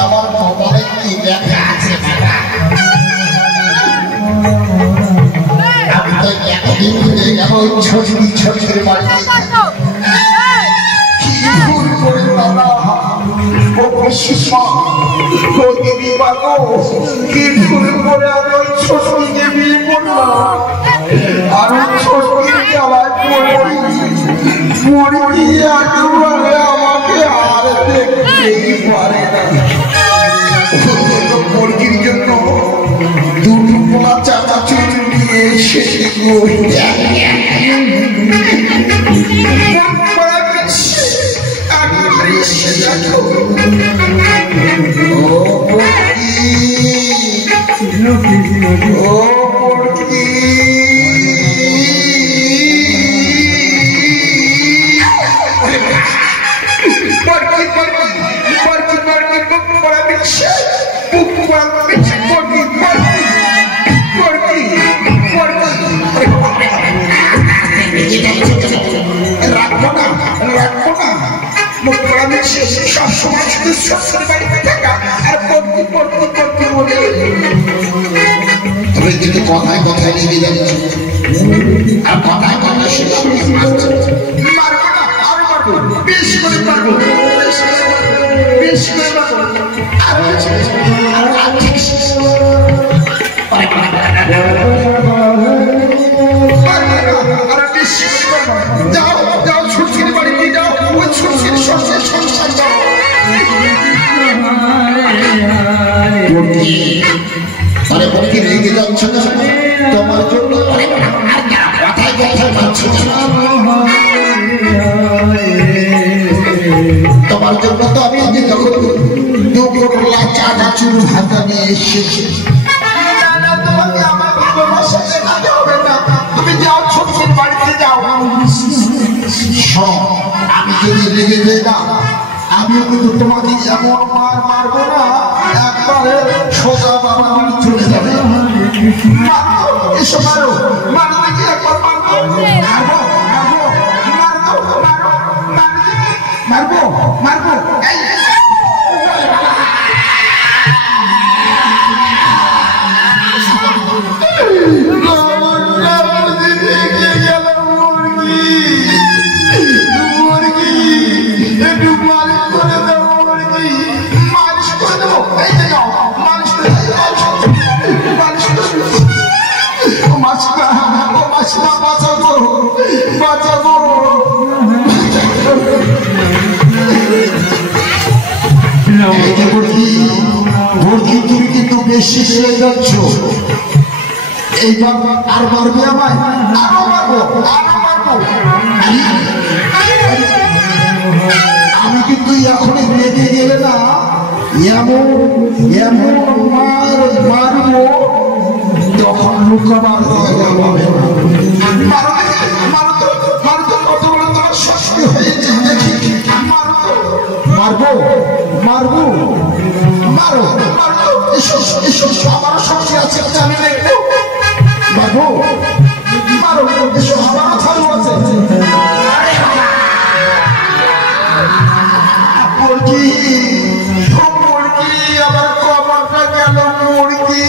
আমার কপালে কি লেখা আছে বাবা? আমি তো এতদিন হয়ে গেল ছোটের বাড়িতে কি ভুল করে বাবা ও শিশা ও দিদি বাবা কি ভুল করে আমি ওই ছোটকে বিয়ে করলাম আর ছোটকে জ্বালায় পড়ে গিয়ে একেবারে আমাকে আর দেখতেই পারে না। মুরগির জন্য দুটো পোলা চাচা চুল নিয়ে এসেছি তবে কিন্তু কথায় কথায় লেগে যাচ্ছে আর কথায় কথায় সে মারবো না আরো মারবো বেশি করে মারবো বেশি করে মারবো যাও যাও ছুটছির বাড়ি নিয়ে যাও ওই ছুটছির সংসার যাও আরে বলকি রেগে যাচ্ছ না তোমার জন্য কথায় কথায় মানছ তোমার জন্য তো আমি যখন দুটো গোলা চাটা চুল ভাজা নিয়ে এসেছি তোমাকে আমার বাবার সাথে কাজ হবে না তুমি যাও ছোটছির বাড়িতে যাও আমি যদি রেগে যাই না আমি কিন্তু তোমাকে এমন মারবো না একবারে সোজা বাবা বাড়ি চলে যাবে এসো মারো মারো দেখি একবার মারবো তুমি কিন্তু বেশি বেড়ে যাচ্ছ এইবার আর মারবে আমায় আরো মারবো আমি কিন্তু এখনই রেগে গেলে না এমন মারবো তখন লুকাবার মারবো আমার শক্তি আছে জানি না মারবো এসো আমার চালু আছে মুরগি আবার কবরটা গেল মুরগি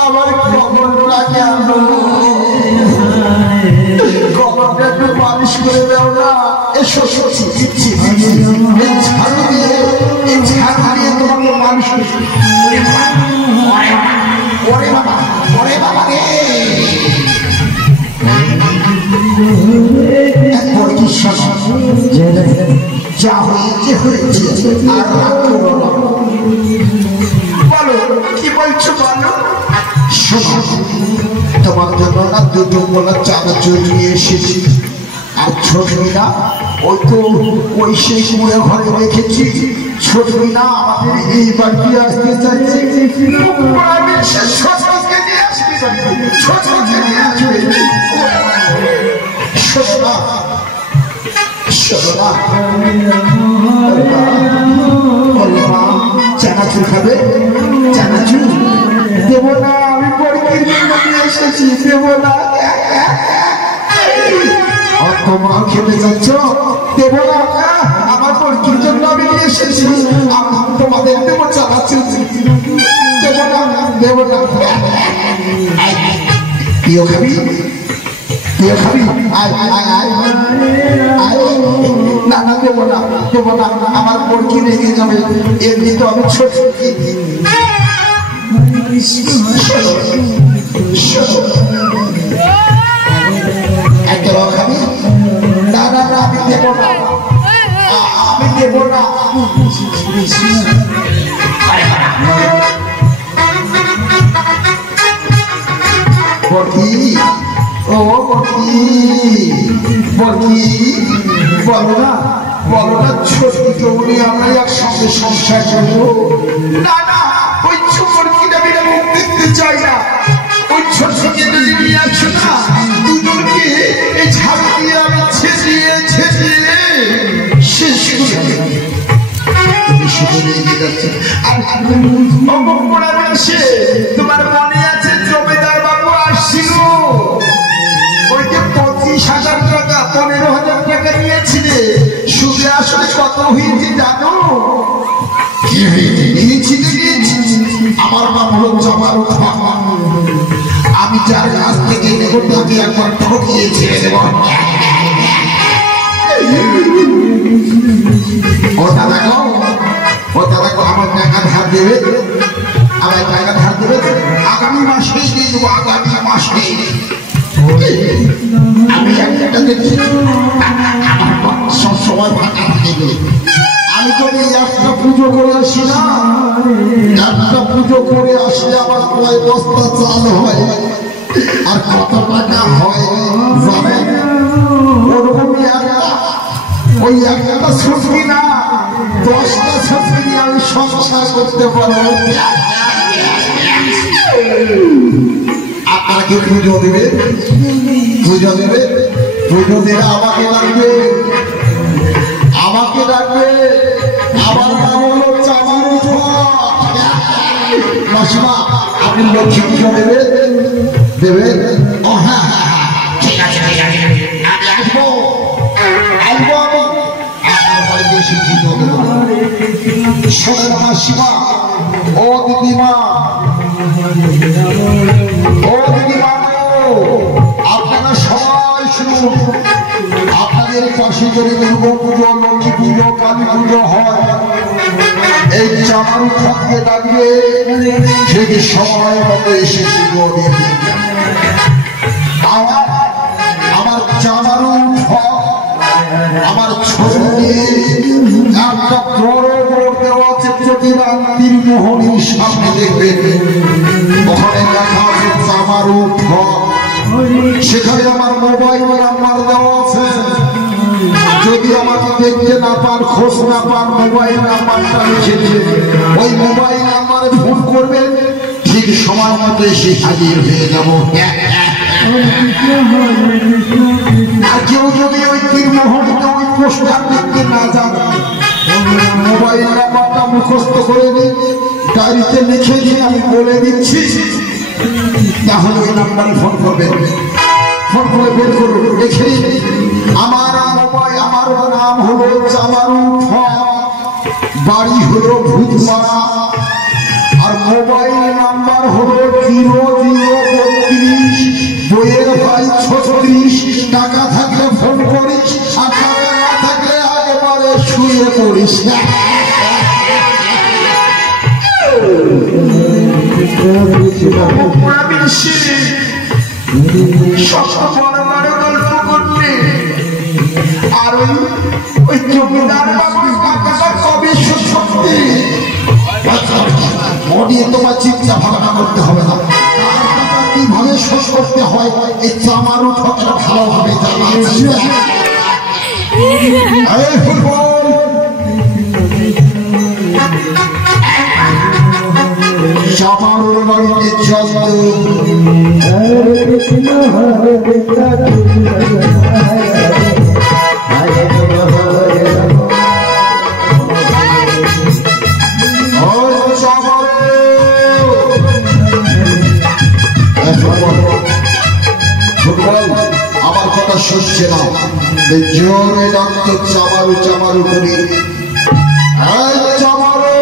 আবার কবরটা গেল কবরটা একটু পালিশ করে দাও না এসো দিচ্ছি ঝাড়ু দিয়ে তোমাকে পালিশ করে বাবা রে যা হয়েছে আর বলো কি বলছো বলো তোমার জন্য না দুটো বলা চাঁদা চুল নিয়ে এসেছি আর ছোটরা ওই সেই কুড়ে ঘরে রেখেছি ছোটরা আমাদের এই বাড়িতে আসতে চাইছে চানাচুর খাবে চানাচুর দেবো না আমি পরীক্ষিত এসেছি দেবো না তোমা খেতে যাচ্ছ দেব না আমার পরীক্ষার জন্য আমি নিয়ে এসেছি তোমাদের দেবো চালাচ্ছি দেব না প্রিয় খাবি না না দেব না আমার পরীক্ষা রেখে যাবে এমনি তো আমি ছোট খাবি না না না আমি দেব না বলকি ও বলকি বলো না ছোট বলে আমরা একসঙ্গে সংসার করবো না না ওই ছোট কিনা মুখ দেখতে চাই না ওই ছোট নিয়ে আসো না দুজনকে এই ঝাড় দিয়ে আমি ছেঁচিয়ে শেষ করে তোমার মনে আছে জমিদার বাবু আসছিল ওই যে 25,000 টাকা 15,000 টাকা নিয়েছিলে সুদে আসলে কত হয়েছে জানো কি হয়েছে আমার নাম হলো জামারু আমি যার কাছ থেকে নেব তাকে একবার ঠকিয়ে ছেড়ে দেব ও দাদা গো আমার টাকা ধার দেবে আগামী মাসেই দিয়ে দেবো আগামী মাসে আমি একটা দেখছি আমার সবসময় ফাঁকা থাকে আমি তো একটা পুজো করে আসি না একটা পুজো করে আসলে আমার কয় বস্তা চাল হয় আর কত টাকা হয় জানেন ওরকমই ওই একটা সবজি না 10টা সবজি নিয়ে আমি সংসার করতে পারবো আপনারা কি পুজো দিলে আমাকে ডাকবে আমার নাম হলো চামারু মাসিমা আপনি লক্ষ্মী পুজো দেবে ও হ্যাঁ ঠিক আছে আমি আসবো শোনেন মাসিমা ও দিদিমা আপনারা সবাই শুনুন আপনাদের পাশে যদি দুর্গা পুজো লক্ষ্মী পুজো কালী পুজো হয় এই চামারু থাকতে লাগবে ঠিক সময় মতো এসে পুজো দিবে আমার চামারু আমার ছবি একটা বড় দেওয়া আছে প্রতিটা তীরমোহনীর সামনে দেখবেন ওখানে লেখা আছে চামারু সেখানে আমার মোবাইল নাম্বার দেওয়া আছে যদি আমাকে দেখতে না পান খোঁজ না পান মোবাইল নাম্বারটা লিখেছে ওই মোবাইল নাম্বারে ফোন করবেন ঠিক সময় মতো এসে হাজির হয়ে যাব আর কেউ যদি ওই তীরমোহনীতে ওই পোস্টার দেখতে না যান মোবাইল নাম্বারটা মুখস্থ করে দিন ডায়েরিতে লিখে দিন আমি বলে দিচ্ছি তাহলে ওই নাম্বারে ফোন করবেন ফোন করে বের করুন লিখে আমার নাম হলো চামারু বাড়ি হলো ভূতমারা আর মোবাইল নাম্বার হলো 0032 বইয়ের ভাই 36 টাকা থাকলে ফোন করিস আর টাকা না থাকলে একেবারে শুয়ে পড়িস না আর ওই জমিদার বাবুর টাকাটা কবে সত্যি নিয়ে তোমার চিন্তা ভাবনা করতে হবে না কিভাবে শোষ করতে হয় এই চামারু ঠকটা ভালোভাবে জানা চামারুর বাড়িতে চল আমার কথা শুনছে না করে ডাক্তার চামারু চামারু করে চামারু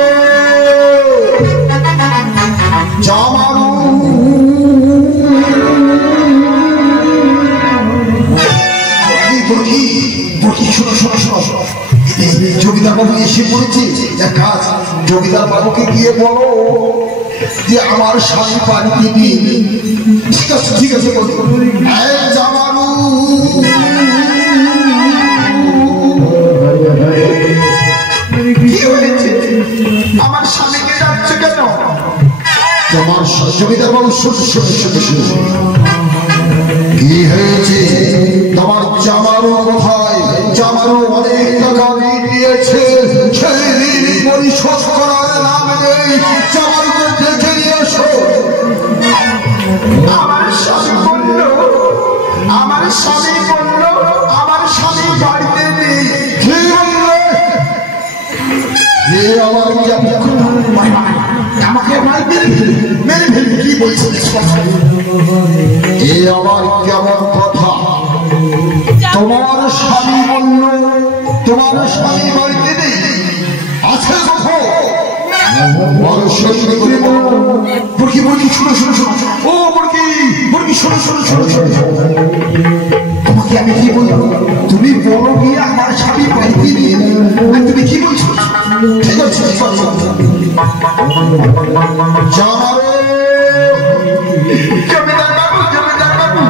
চামারু জমিদার বাবু এসে পড়েছে। এক কাজ, জমিদার বাবুকে গিয়ে বলো যে আমার স্বামী বাড়িতে নিয়ে। ঠিক আছে ঠিক আছে জামারু কি হয়েছে? আমার স্বামীকে ডাকছে কেন? তোমার জমিদার বাবু কি হয়েছে? তোমার জামারু কোথায়? জামারু অনেক টাকা দিয়েছে, সেই ঋণ পরিশোধ করার নাম নেই। জামারুকে দেখে নিয়ে এসো। আমার স্বামী বলল আমার স্বামী বাড়িতে নেই। কি বললে? আমাকে মেরে ফেলি। কি বলছে? এ আবার কেমন কথা? তোমার স্বামী বলল তোমার স্বামী বাড়িতে নেই, আছে কোথাও? তোমাকে আমি কি বলবো? তুমি বলো গিয়ে আমার স্বামী বাড়িতে নেই, তুমি কি বলছো? ঠিক আছে জমিদার বাবু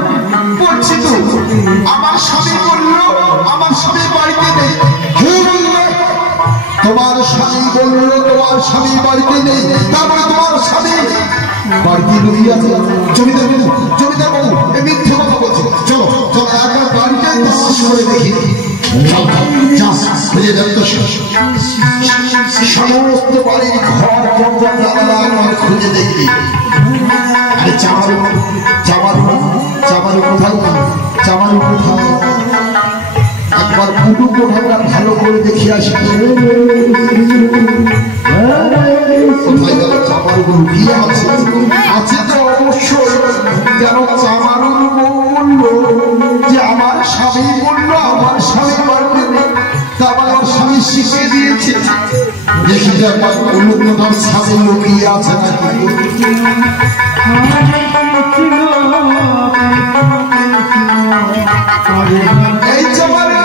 বলছি তো, আমার স্বামী বললো আমার স্বামী বাড়িতে নেই। তোমার স্বামী বললো তোমার স্বামী বাড়িতে নেই, তারপরে তোমার স্বামী বাড়িতে নেই আছে। জমিদার বাবু এই মিথ্যে কথা বলছে। চলো চলো একবার বাড়িতে করে দেখি। সমস্ত বাড়ির ঘর খুঁজে দেখি। চামারু কোথায়? একবার পুরো কোঠাটা ভালো করে দেখে আসি। কোথায় গেল চামারু? লুকিয়ে আছে তো অবশ্যই। যেন চামারু বললো যে আমার স্বামী বললো আমার স্বামী বাড়িতে নেই, তারপর আমার স্বামী শিখিয়ে দিয়েছে। দেখি যে একবার অন্য কোথাও স্বামী লুকিয়ে আছে নাকি। এই চামারু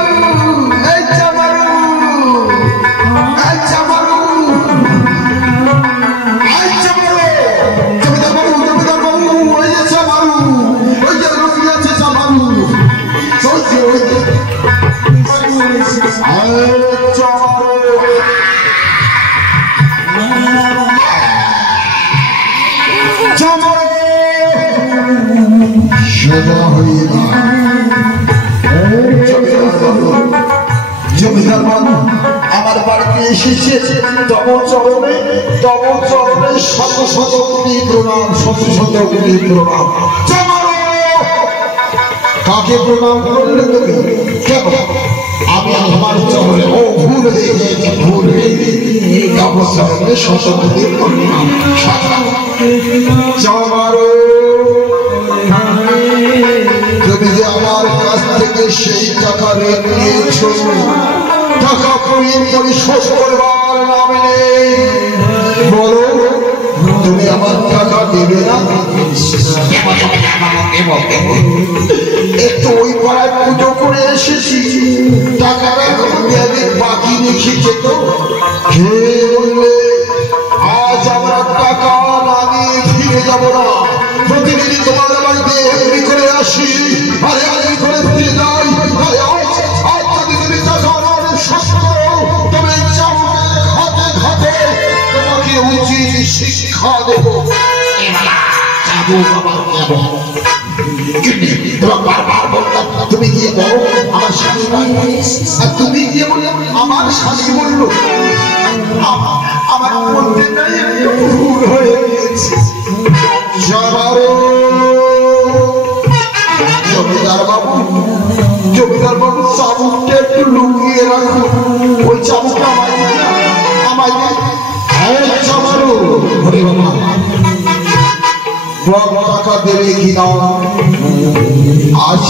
জমিদার বাবু ওই যে চামারু, ওই যে লুকিয়ে আছে চামারু। জমিদার বাবু আমার বাড়িতে এসেছে। তব চরণে শত শত কোটি প্রণাম। কাকে প্রণাম করলে তুমি? কেন? আমি আমার চরণে ভুল হয়ে গেছে, চরণে শত কোটি প্রণাম। তুমি যে আমার কাছ থেকে সেই টাকা ঋণ নিয়েছ, টাকা পরিশোধ করবার নামে নেই। বলো তুমি আমার টাকা দেবে না? একটু ওই পাড়ায় পুজো করে এসেছি, টাকাটা বাকি রেখেছে তো। কে বললে আজ আমরা টাকা না নিয়ে ফিরে যাবো না? প্রতিদিনই তোমার বাড়িতে এমনি করে আসি, আরে আমি করে ফিরে যাই। যদি তুমি টাকা তবে তোমাকে উচিত শিক্ষা দেব। বারবার বললাম তুমি গিয়ে বলো আমার স্বামী, আর তুমি গিয়ে বললে আমার স্বামী বললো। আমার বলতে নাই, ভুল হয়ে গিয়েছে। জমিদার বাবু চাবুকটা একটু লুকিয়ে রাখুন। ওই চাবুকটা আমায় টাকা দেবে কিনা? আজ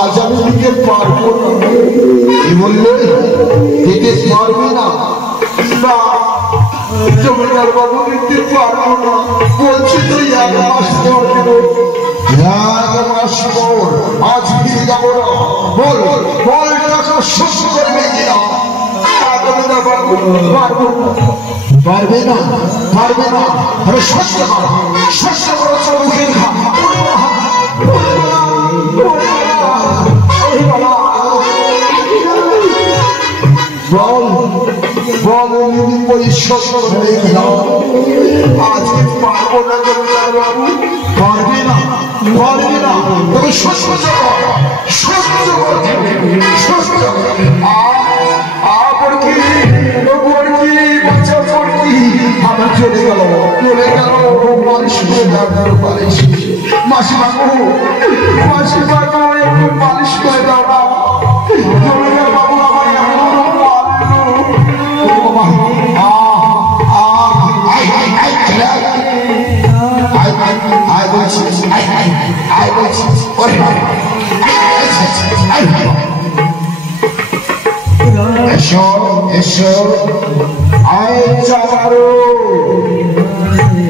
আজ আমি দিতে পারবো না। কি বললে? দিতে পারবি না? না, জমিদার বাবু দিতে পারবো না। বলছি তো 1 মাস পর দেবো। 1 মাস পর আজ ফিরে যাবো না। বল বল, টাকা শোধ করবে কিনা? জমিদার বাবু পারবো না। পারবে না? পারবে না? আরে সস্তা করো, সস্তা করো, চলো মুখের খা। বল বল, যদি পরিশ্রম করবে আজকে পারবো না জমিদার বাবু। পারবে না? পারবে না? তবে সস্তা করো, সস্তা করো, সস্তা করো। আমার চলে গেল, চলে গেল। মালিশ করে দাও, মালিশ। মাসিবাবু, মাসিবাবু, একটু মালিশ করে দাও না। জমিদার বাবু আমার এসো এসো, আয় চামারো।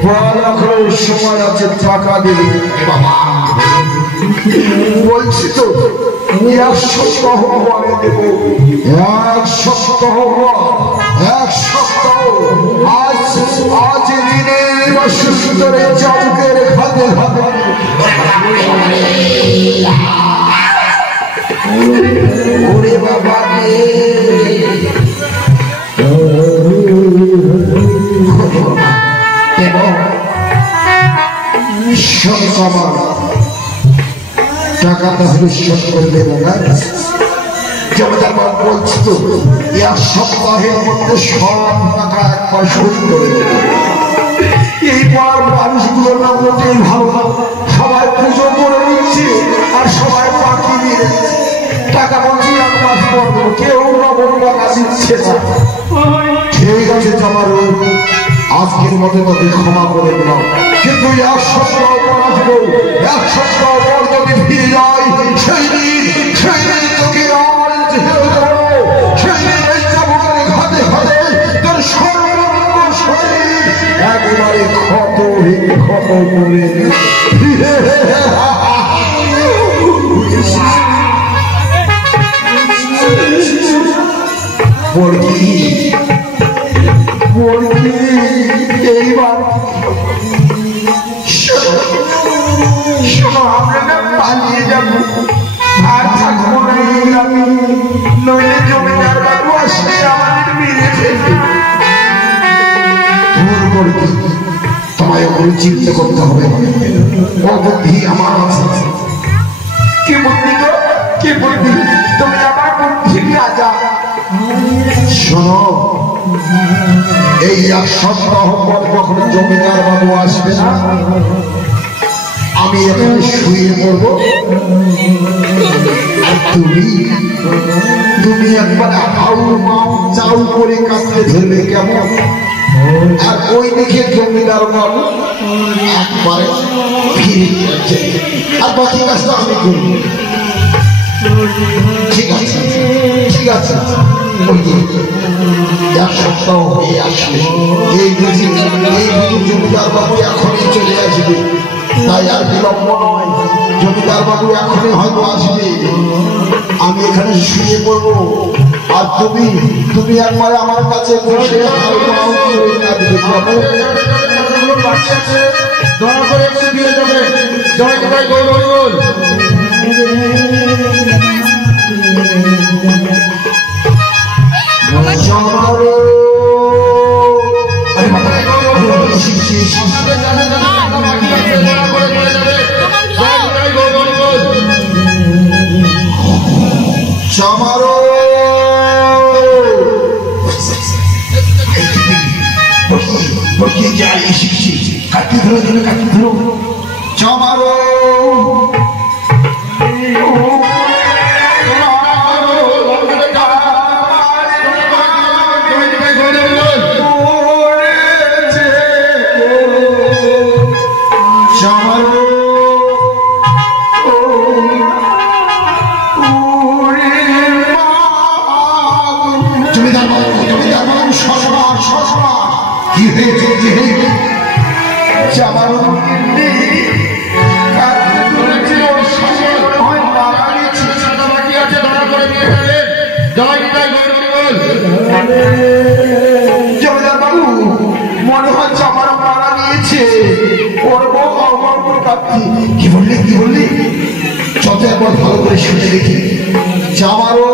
বল এখন সময় আছে, টাকা দিবি। বলছি তো 1 সপ্তাহ পরে দেব। 1 সপ্তাহ, 1 সপ্তাহ। আজ আজ দিনের অসুস্থরে চাউকের খাতে খাতে ওরে বাবা রে, টাকা তাহলে শোধ করে দেবো না। জমিদার বাবু বলছি তো 1 সপ্তাহের মধ্যে সব টাকা একবার শোধ করে দেবো। এইবার মানুষগুলোর না মোটেই ভালো না। সবাই পুজো করে নিচ্ছে আর সবাই বাকি দিয়ে টাকা বলছি 1 মাস পর দেবো। কেউ নগদ টাকা দিচ্ছে না। ঠিক আছে জামারু, আজকের মতো তোকে ক্ষমা করে দিলাম, কিন্তু 1 সপ্তাহ পর আসবো। 1 সপ্তাহ পর যদি ফিরে যাই, সেই দিন তোকে আর সেই দিন এই চাবুকের ঘাতে ঘাতে তোর সর্বঙ্গ শরীর একবারে ক্ষত ক্ষত করে এইবার আমরা পালিয়ে যাবো, আর থাকবো না এই গ্রামে। নইলে জমিদার বাবু আসলে আমাদের মেরে ফেলবে। তোমায় কোনো চিন্তা করতে হবে না, ও বুদ্ধি আমার আছে। কি বুদ্ধি গো, কি বুদ্ধি? তুমি আমার বুদ্ধি রাজা। শোনো, এই 1 সপ্তাহ পর যখন জমিদার বাবু আসবে না, আমি এখানে শুয়ে পড়বো। আর তুমি একবার হাউ মাউ চাউ করে কাঁদতে ধরবে, কেমন? আর ওই দিকে জমিদার বাবু একবারে ফিরে যাচ্ছে, আর বাকি কাজটা আমি করবো। ঠিক আছে, ঠিক আছে। 1 সপ্তাহ হয়ে আসলে এই বুঝি জমিদার বাবু এখনই চলে আসবে। তাই আর বিলম্ব নয়, জমিদার বাবু এখনই হয়তো আসবে। আমি এখানে শুয়ে পড়বো, আর তুমি একবার আমার কাছে বসে দয়া করে একটু দিয়ে যাবে। জয় জয় গৌরবল। চামারো যাই শিখছি, কাটি ধরো ধরো, কাটি ধরো। চামারো হয়েছে যে আমার জমিদার বাবু মনে হচ্ছে আমারও মারা গিয়েছে ওর বউ আমার উপর কাঁদছে। কি বললি যত একবার ভালো করে শুনে দেখি আমারও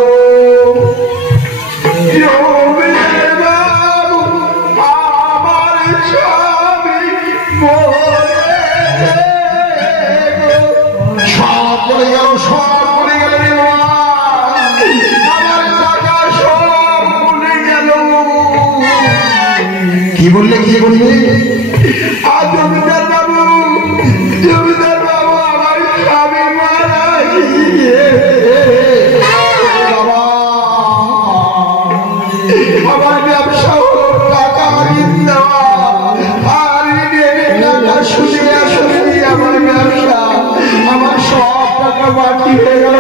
সব বলে গেল কি বললে আর জমিদার বাবু আমার স্বামী মারা গিয়ে আমার ব্যবসা টাকা ঋণ দেওয়া আর টাকা শুনে আমার ব্যবসা আমার সব টাকা মাটি হয়ে গেল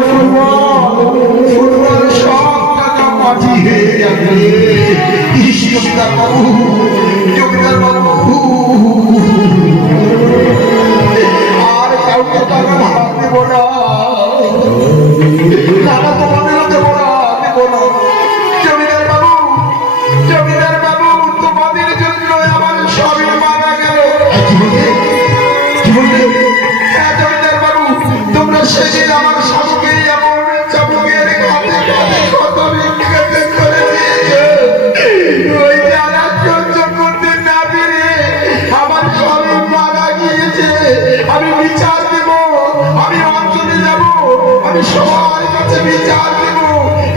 ফুটবল সব টাকা মাটি হয়ে যাবে। জমিদার বাবু আর কাউকে টাকা ভাড়া দেবো না তোমাদেরও দেবো না জমিদার বাবু তোমাদের জন্য আমার সবই মারা গেল। কি বললে জমিদার বাবু তোমরা সেদিন আমার স্বামীকে এমন চাবুকের কাঁধে কত বিখ্যাত করে দিয়েছো ওই যারা সহ্য করতে না পেরে আমার স্বামী মারা গিয়েছে। আমি বিচার দেব, আমি অঞ্চলে যাব, আমি সবার কাছে বিচার দেব।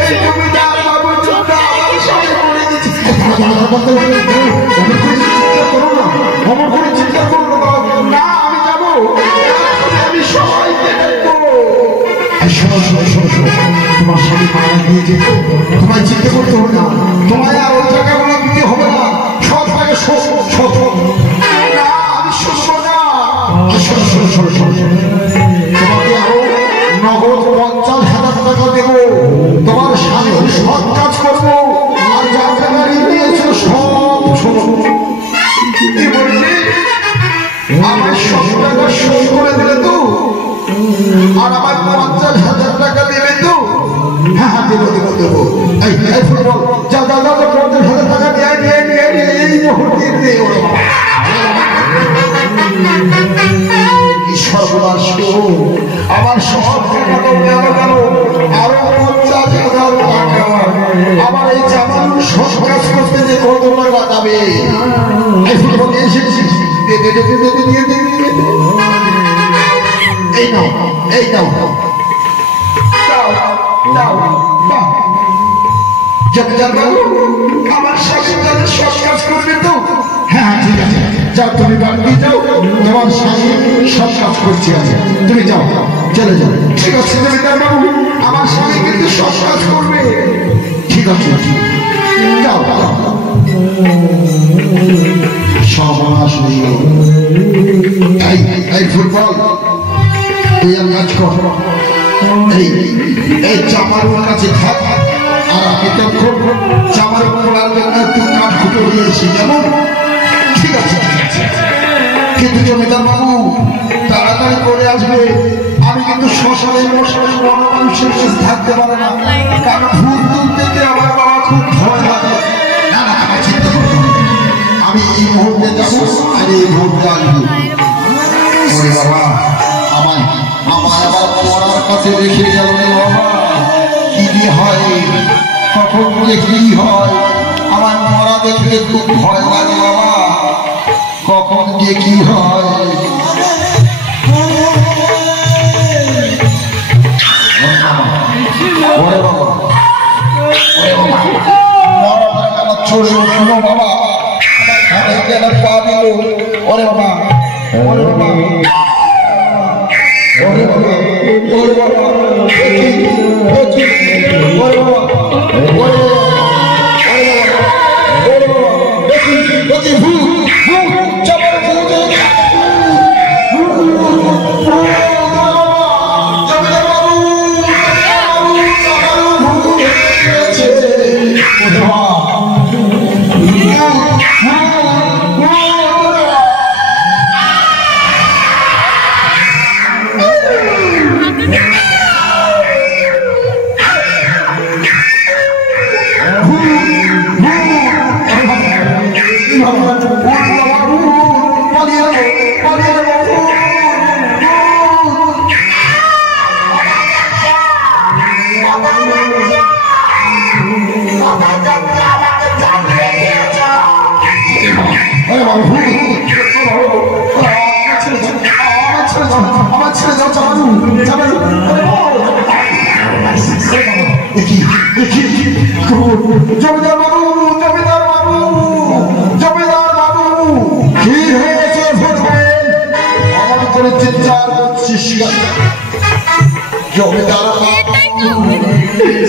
এই জমিদার বাবুর জন্য আমার স্বামী মরে গেছে। অমর করে চিন্তা করবো না, আমি যাবো, আমি সবাইকে দেখবো। তোমার স্বামী মারা গিয়েছে, তোমায় চিন্তা করতে হবে না, তোমায় আর ওই টাকাগুলো দিতে হবে না, সব টাকা না আমি শুনবো না। তোমাকে আরো নগদ 50,000 টাকা দেবো, তোমার স্বামীর সব কাজ করবো, আর যা টাকা ঋণ দিয়েছো সব শোনো। কি বললি আমার সব টাকা শোধ করে দিলে তো, আর আমার 50,000 টাকা দেবে তো? হ্যাঁ দেবো। এই ফুটবল যা 50,000 টাকা নিয়ে এই মুহূর্তে দিয়ে সর্বনাশ আমার সব টাকা গেল আরো 50,000 টাকা। আমার এই জামানুর সব কাজ করতে যে কত টাকা যাবে? এই ফুটবল এসেছি এই নাও আমার স্বামী সব কাজ করবে তো? হ্যাঁ ঠিক আছে, যাও তুমি বাড়ি যাও, তোমার স্বামী সব কাজ করছে আছে, তুমি যাও, চলে যাও। ঠিক আছে জমিদার বাবু, আমার স্বামী কিন্তু সব কাজ করবে। ঠিক আছে যাও। সর্বনাশ এই ফুটবল তুই আর কাজ কর, এই চামারুর কাছে থাক, আর আমি তখন চামারু করার জন্য একটু কাঠ খুঁটো দিয়েছি যেমন। ঠিক আছে কিন্তু জমিদার বাবু তাড়াতাড়ি করে আসবে, আমি কিন্তু শ্মশানের বড় মানুষের কাছে থাকতে পারে না, কারণ ভূত তুলতে আমার বাবা খুব ভয় লাগে। না চিন্তা করবো, আমি এই মুহূর্তে যাবো আর এই মুহূর্তে আসবো। ওরে বাবা আমার আবার পড়ার কাছে রেখে গেল রে বাবা, কি হয় কখন যে কি হয়, আমার মরা দেখলে খুব ভয় লাগে বাবা, কখন যে কি হয়। ওরে বাবা মরাটা আমার চড়ে উঠলো বাবা, পা দিল। ওরে বাবা ওরে বাবা ওরে বাবা ওরে বাবা ওরে বাবা আমার ছেড়ে যাও চামারু চামারু জমিদার বাবু জমিদার বাবু জমিদার বাবু কি হয়েছে আমার করে চিৎকার করছিস জমিদার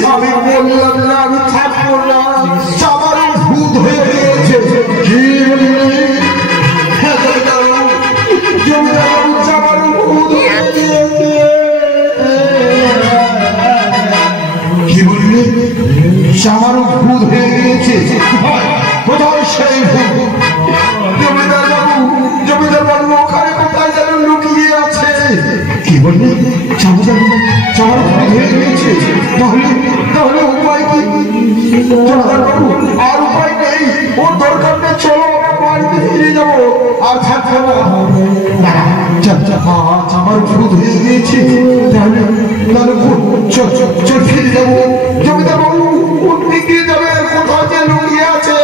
আমি বললাম না আমি থাকবো না চামারু ভূত হয়ে গিয়েছে কি জমিদার বাবু চামারু ভূত হয়ে গিয়েছে কি বললি চামারু ভূত হয়ে গিয়েছে কোথায় সেই ভূত জমিদার বাবু ওখানে কোথায় যেন লুকিয়ে আছে কি বললি চামারু ভূত হয়ে গিয়েছে তাহলে উপায় কি জমিদার বাবু আর উপায় নেই ওর দরকার নেই চলো বাড়িতে ফিরে যাবো আর থাকবো না চামারু ভূত হয়ে গিয়েছে তাহলে চল ফিরে যাবো জমিদার বাবু নিয়ে যাবে কোথাও যে লুকিয়ে আছে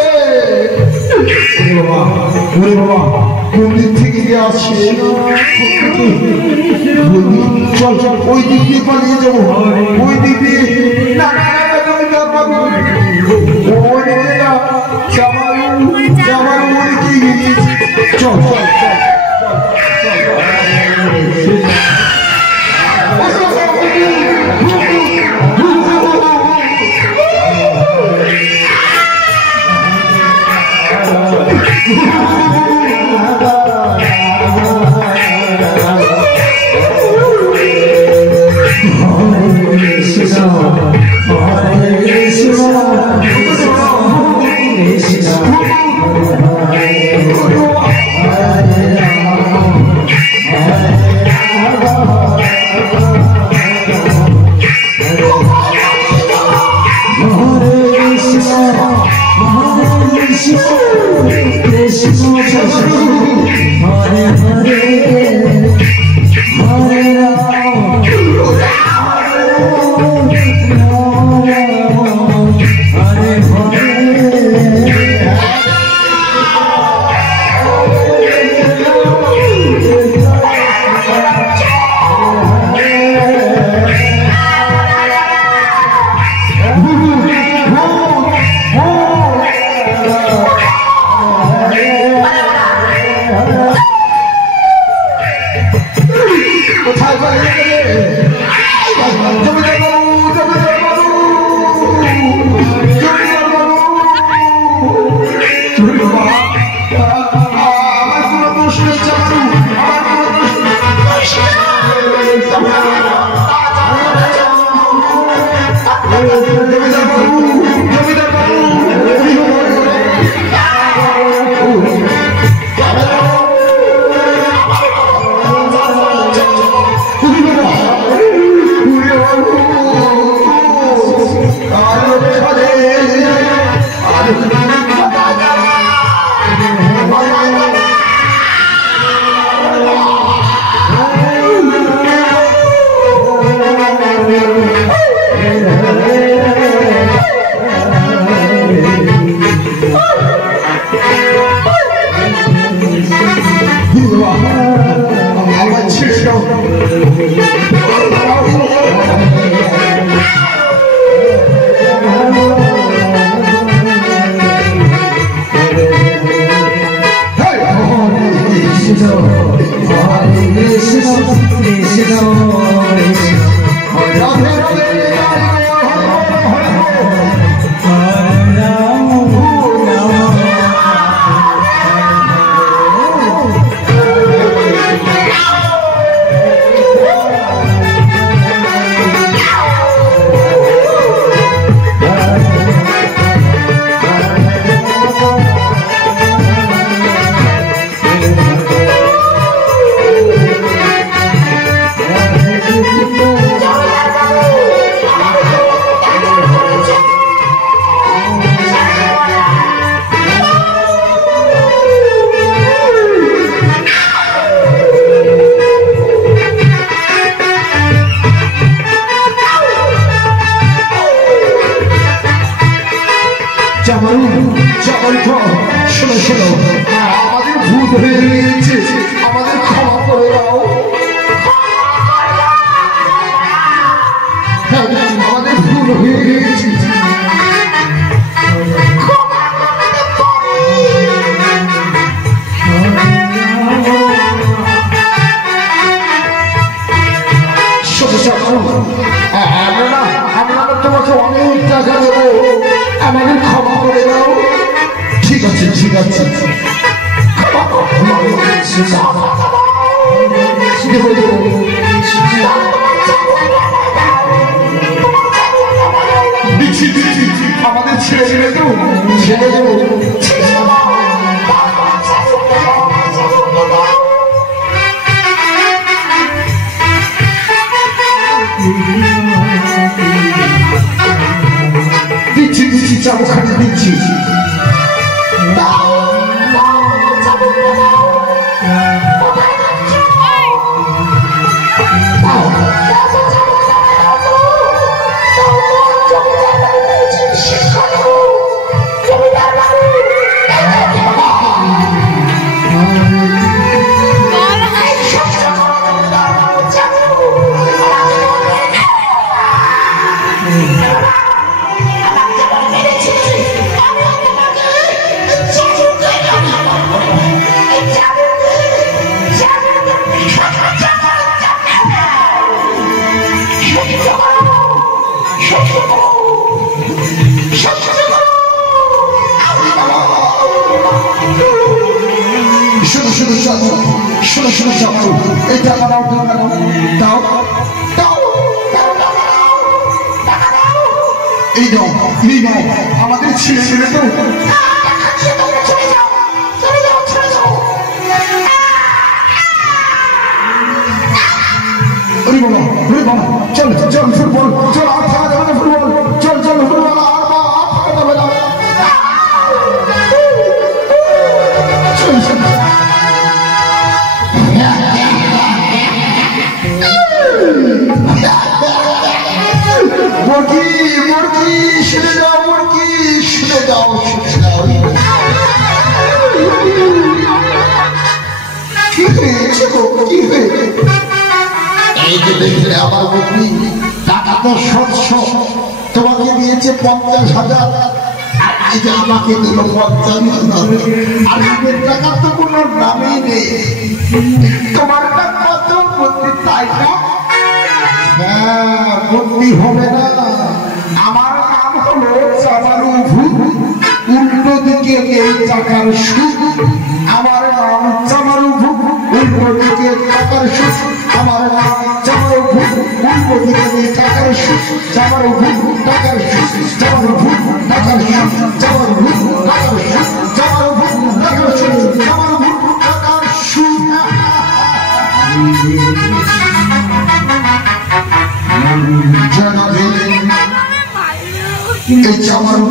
বাবা মন্দির থেকে আসছে চল ওই দিক দিয়ে পালিয়ে যাবো ওই দিক দিয়ে জমিদার বাবু ওই দিকে না চামারু মরে কি চল Oh, জামাই জামাই শোনো শোনো, আমাদের ভূত হয়ে গিয়েছে, আমাদের ক্ষমা করে দাও। আমাদের ভুল হয়ে গিয়েছে, আমরা তোমাকে অনেক টাকা দেবো, আমাদের ক্ষমা করে দাও। ঠিক আছে ঠিক আছে, আমাদের ছেড়ে দেবে তো, ছেড়ে দেবো। দিচ্ছি দিচ্ছি, চাবুখানে দিচ্ছি। শোনো শোনো শোনো, এই টাকা দাও, টাকা দাও, দাও দাও, এই দাও এই দাও, আমাদের ছেড়ে ছেড়ে তো। চল চল ফুটবল, চল আর থাকা যাবে না, ফুটবল চল চল, ফুটবল আর থাকা যাবে না। মুরগি মুরগি শুনে যাও, মুরগি শুনে যাও, শুনে যাও। কি হয়েছে গো, কি হয়েছে? এই যে দেখলে আমার মুরগি, টাকা তো স্বচ্ছ, তোমাকে দিয়েছে 50,000, আর এই যে আমাকে দিল 50,000, আর নিজের টাকা তো কোনো নামই নেই। তোমার টাকা তো বুদ্ধি, তাই না? হ্যাঁ, বুদ্ধি হবে না। আমার নাম হলো চামারু ভূত, উল্টো দিকে এই টাকার সুদ। আমার নাম চামারু ভূত, উল্টো দিকে টাকার সুদ। আমার নাম চামারু ভূত, উল্টো দিকে টাকার সুদ। চামারু ভূত, টাকার সুদ, চামারু ভূত, টাকার সুদ, চামারু ভূত, টাকার সুদ, চামারু ভূত, টাকার সুদ, চামারু ভূত, টাকার সুদ। এই চামারু